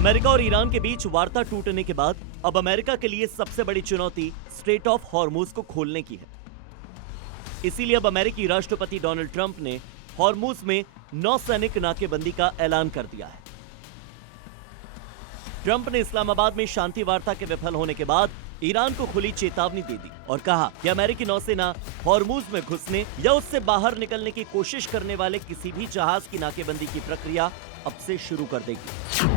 America और Iran के बीच वार्ता टूटने के बाद अब अमेरिका के लिए सबसे बड़ी चुनौती स्ट्रेट ऑफ हॉर्मुज को खोलने की है। इसीलिए अब अमेरिकी राष्ट्रपति डोनाल्ड ट्रंप ने हॉर्मुज में नौसैनिक नाकेबंदी का ऐलान कर दिया है। ट्रंप ने इस्लामाबाद में शांति वार्ता के विफल होने के बाद ईरान को खुली चेतावनी दे दी और कहा कि अमेरिकी नौसेना हॉर्मुज में घुसने या उससे बाहर निकलने की कोशिश करने वाले किसी भी जहाज की नाकेबंदी की प्रक्रिया अब से शुरू कर देगी।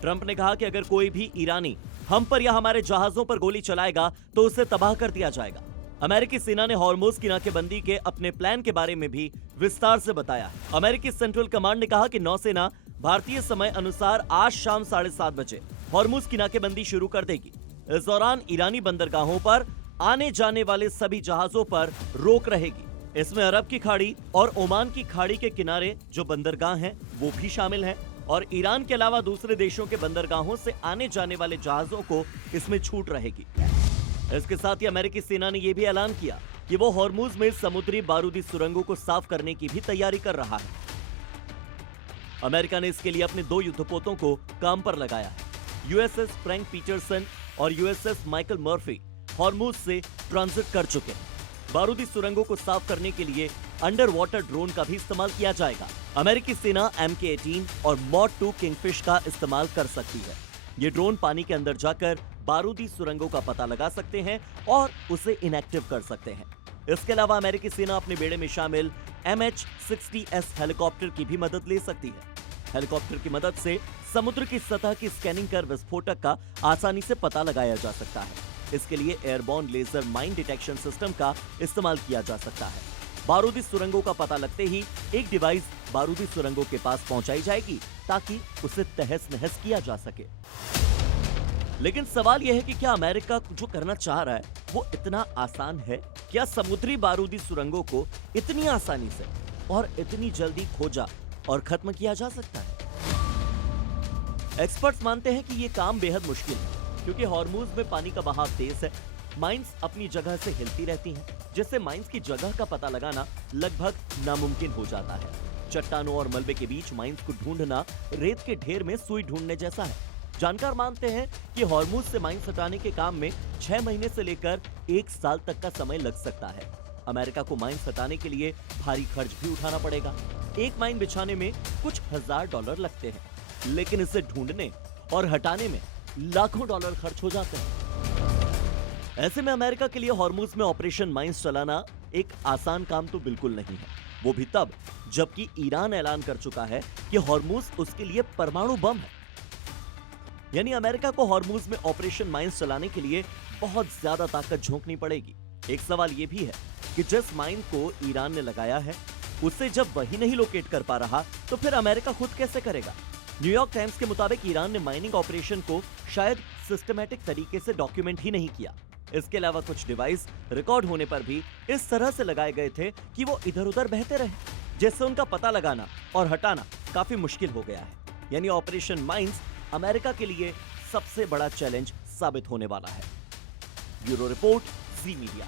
ट्रंप ने कहा कि अगर कोई भी ईरानी हम पर या हमारे जहाजों पर गोली चलाएगा तो उसे तबाह कर दिया जाएगा। अमेरिकी सेना ने हॉर्मुज की नाकेबंदी के अपने प्लान के बारे में भी विस्तार से बताया। अमेरिकी सेंट्रल कमांड ने कहा कि नौसेना भारतीय समय अनुसार आज शाम 7:30 बजे हॉर्मुज की नाकेबंदी शुरू कर देगी। इस दौरान ईरानी बंदरगाहों पर आने जाने वाले सभी जहाजों पर रोक रहेगी। इसमें अरब की खाड़ी और ओमान की खाड़ी के किनारे जो बंदरगाह हैं वो भी शामिल हैं और ईरान के अलावा दूसरे देशों के बंदरगाहों से आने जाने वाले जहाजों को इसमें छूट रहेगी। इसके साथ ही अमेरिकी सेना ने यह भी ऐलान किया कि वो हॉर्मुज में समुद्री बारूदी सुरंगों को साफ करने की भी तैयारी कर रहा है। अमेरिका ने इसके लिए अपने 2 युद्धपोतों को काम पर लगाया है। यूएसएस फ्रैंक पीटरसन और यूएसएस माइकल मर्फी हॉर्मुज से ट्रांजिट कर चुके हैं। बारूदी सुरंगों को साफ करने के लिए अंडर वाटर ड्रोन का भी इस्तेमाल किया जाएगा। अमेरिकी सेना MK-18 और मॉड 2 किंगफिश का इस्तेमाल कर सकती है। ये ड्रोन पानी के अंदर जाकर बारूदी सुरंगों का पता लगा सकते हैं और उसे इनएक्टिव कर सकते हैं। इसके अलावा अमेरिकी सेना अपने बेड़े में शामिल MH-60S हेलीकॉप्टर की भी मदद ले सकती है। हेलीकॉप्टर की मदद से समुद्र की सतह की स्कैनिंग कर विस्फोटक का आसानी से पता लगाया जा सकता है। इसके लिए airborne laser mine detection system का इस्तेमाल किया जा सकता है। बारूदी सुरंगों का पता लगते ही एक डिवाइस बारूदी सुरंगों के पास पहुंचाई जाएगी ताकि उसे तहस नहस किया जा सके। लेकिन सवाल यह है कि क्या अमेरिका जो करना चाह रहा है वो इतना आसान है? क्या समुद्री बारूदी सुरंगों को इतनी आसानी से और इतनी जल्दी खोजा और खत्म किया जा सकता है? एक्सपर्ट्स मानते हैं कि ये काम बेहद मुश्किल है क्योंकि हॉर्मुज में पानी का बहाव तेज है। माइंस अपनी जगह से हिलती रहती हैं, जिससे माइंस की जगह का पता लगाना लगभग नामुमकिन हो जाता है। चट्टानों और मलबे के बीच माइंस को ढूंढना रेत के ढेर में सुई ढूंढने जैसा है। जानकार मानते हैं कि हॉर्मुज से माइंस हटाने के काम में 6 महीने से लेकर 1 साल तक का समय लग सकता है। अमेरिका को माइंस हटाने के लिए भारी खर्च भी उठाना पड़ेगा। एक माइन बिछाने में कुछ $1000 लगते हैं, लेकिन इसे ढूंढने और हटाने में लाखों डॉलर खर्च हो जाते हैं। ऐसे में अमेरिका के लिए हॉर्मुज में ऑपरेशन माइंस चलाना एक आसान काम तो बिल्कुल नहीं है, वो भी तब जबकि ईरान ऐलान कर चुका है कि हॉर्मुज उसके लिए परमाणु बम है। यानी अमेरिका को हॉर्मुज में ऑपरेशन माइंस चलाने के लिए बहुत ज्यादा ताकत झोंकनी पड़ेगी। एक सवाल यह भी है कि जिस माइन को ईरान ने लगाया है उसे जब वही नहीं लोकेट कर पा रहा तो फिर अमेरिका खुद कैसे करेगा? न्यूयॉर्क टाइम्स के मुताबिक ईरान ने माइनिंग ऑपरेशन को शायद सिस्टमैटिक तरीके से डॉक्यूमेंट ही नहीं किया। इसके अलावा कुछ डिवाइस रिकॉर्ड होने पर भी इस तरह से लगाए गए थे कि वो इधर उधर बहते रहे, जिससे उनका पता लगाना और हटाना काफी मुश्किल हो गया है। यानी ऑपरेशन माइंस अमेरिका के लिए सबसे बड़ा चैलेंज साबित होने वाला है। ब्यूरो रिपोर्ट, जी मीडिया।